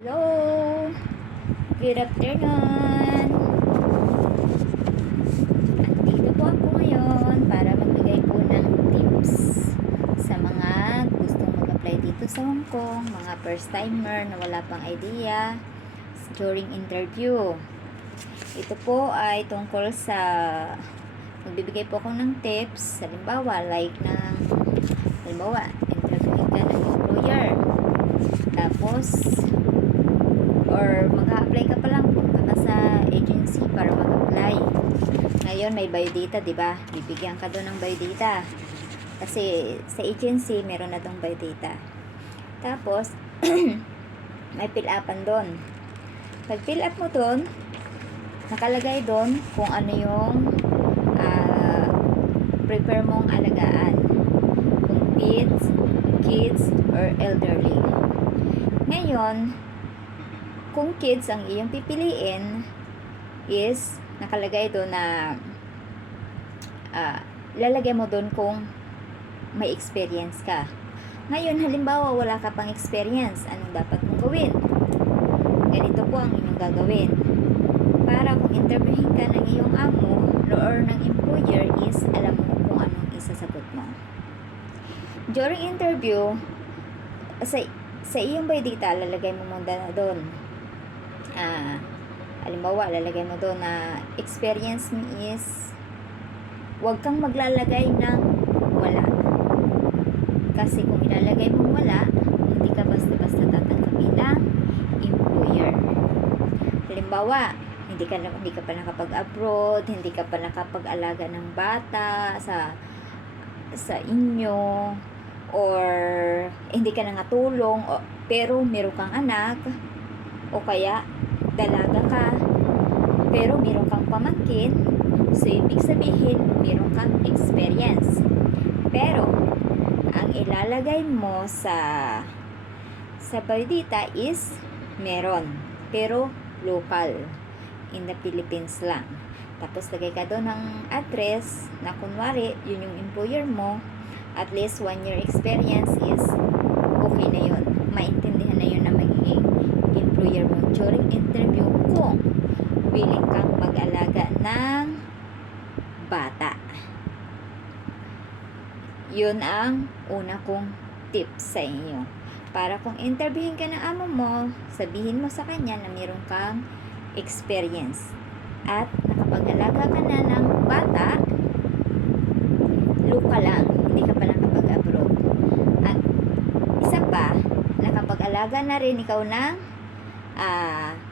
Hello! Good afternoon! Andito po ako ngayon para magbigay po ng tips sa mga gustong mag-apply dito sa Hong Kong, mga first timer na wala pang idea during interview. Ito po ay tungkol sa magbibigay po ako ng tips, halimbawa interviewin ka ng employer. Tapos or mag-a-apply ka pa lang, punta ka sa agency para mag-apply. Ngayon may biodata, 'di ba? Bibigyan ka doon ng biodata. Kasi sa agency meron na dong biodata. Tapos may fill upan doon. Pag fill up mo doon, nakalagay doon kung ano yung prepare mong alagaan. Kung kids or elderly. Ngayon, kung kids ang iyong pipiliin is nakalagay doon na lalagay mo doon kung may experience ka. Ngayon, halimbawa wala ka pang experience, anong dapat mong gawin? Ganito po ang inyong gagawin. Para kung interviewin ka ng iyong amo or ng employer is alam mo kung anong isasagot mo. During interview, sa iyong biodata, lalagay mo muna doon. Halimbawa, lalagay mo doon na experience mo is huwag kang maglalagay ng wala. Kasi kung ilalagay mo wala, hindi ka basta-basta tatanggapin ng employer. Halimbawa, hindi ka pa nakapag-abroad, hindi ka pa nakapag-alaga ng bata sa inyo, or hindi ka nangatulong, pero meron kang anak, o kaya dalaga ka pero meron kang pamangkin, so ibig sabihin meron kang experience. Pero ang ilalagay mo sa biodata is meron pero local, in the Philippines lang. Tapos lagay ka doon ng address na kunwari yun yung employer mo, at least 1 year experience is okay na yun, maintindihan na yun na magiging employer mo during interview kung willing kang mag-alaga ng bata. Yun ang una kong tips sa inyo. Para kung interviewin ka ng amo mo, sabihin mo sa kanya na meron kang experience at nakapag-alaga ka na ng bata, local lang, hindi ka pa nakapag-abroad. At isa pa, nakapag-alaga na rin ikaw ng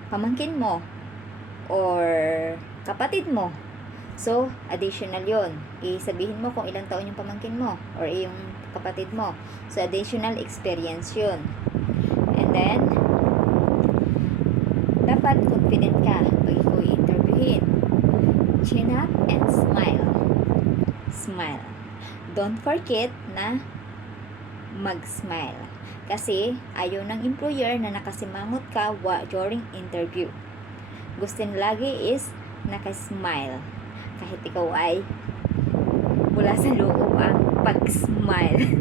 pamangkin mo or kapatid mo. So, additional yon. Sabihin mo kung ilang taon yung pamangkin mo or yung kapatid mo. So, additional experience yun. And then, dapat confident ka pag ikaw i-interviewin. Chin up and smile. Smile. Don't forget na mag-smile. Kasi ayaw ng employer na nakasimangot ka during interview. Gusto nila lagi is nakasmile. Kahit ikaw ay mula sa loob ang pag-smile.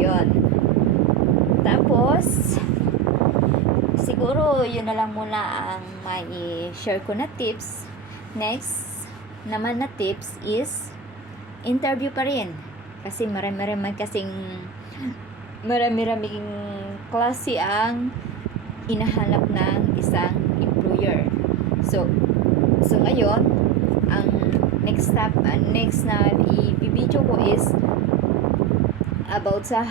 Yon. Tapos, siguro yun na lang muna ang may share ko na tips. Next naman na tips is interview pa rin. Kasi marami-raming klase ang inahanap ng isang employer. So ngayon, ang next na i-video ko is about sa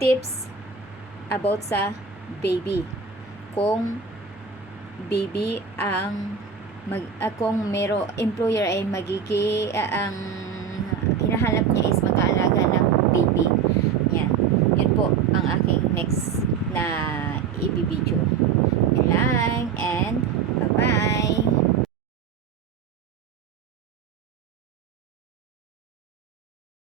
tips about sa baby. Kung baby ang kung employer ay ang hinahanap niya is mag-aalaga ng baby. Yan. Yun po ang aking next na i-video. Yun lang. And